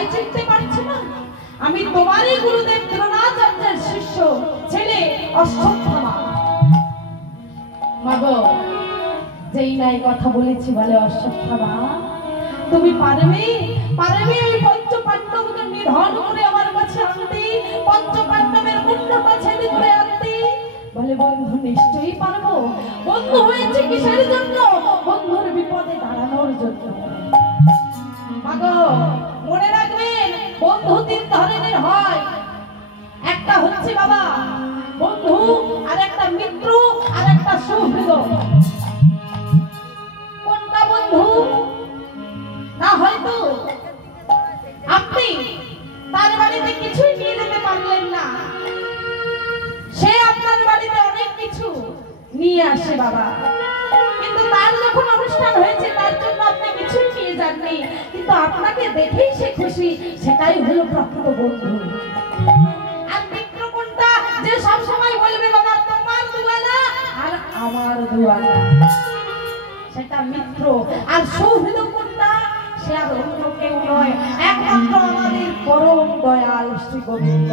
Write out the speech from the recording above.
আমায় চিনতে পারছো না? আমি তোমারই গুরুদেব দ্রোণাচার্যের শিষ্য ছেলে অশ্বত্থামা। মাগো, যেই নাই কথা বলেছি বলে অশ্বত্থামা, তুমি পারবে পারবে এই পঞ্চ পাণ্ডবকে নিধন করে আমার কাছে আনতে, পঞ্চ পাণ্ডবের মুন্ডটা ছেদে করে আনতে? বলে বন্ধু নিশ্চয়ই পারবো। বন্ধু হয়েছে কিসের জন্য? বন্ধুর বিপদে দাঁড়ানোর জন্য। মাগো, মনে রাখবেন বন্ধু তিন ধরনের হয়। একটা হচ্ছে বাবা বন্ধু, আর একটা মিত্র, আর একটা সৌহৃদ। কোনটা বন্ধু? না হয়তো আপনি তার বাড়িতে কিছুই নিয়ে যেতে পারলেন না, সে আপনার বাড়িতে অনেক কিছু নিয়ে আসে বাবা, কিন্তু তার যখন অনুষ্ঠান হয়েছে তার জন্য আপনি কিছুই নিয়ে যাননি, কিন্তু আপনাকে দেখেই সে খুশি, সেটাই হলো প্রকৃত বন্ধু। আর মিত্র কোনটা? যে সব সময় বলবে বাবা তোমার দুয়ালা আর আমার দুয়ালা, সেটা মিত্র। আর সৌহৃদ কোনটা? সে আর অন্য কেউ নয়, একমাত্র আমাদের পরম দয়াল শ্রী গোবিন্দ।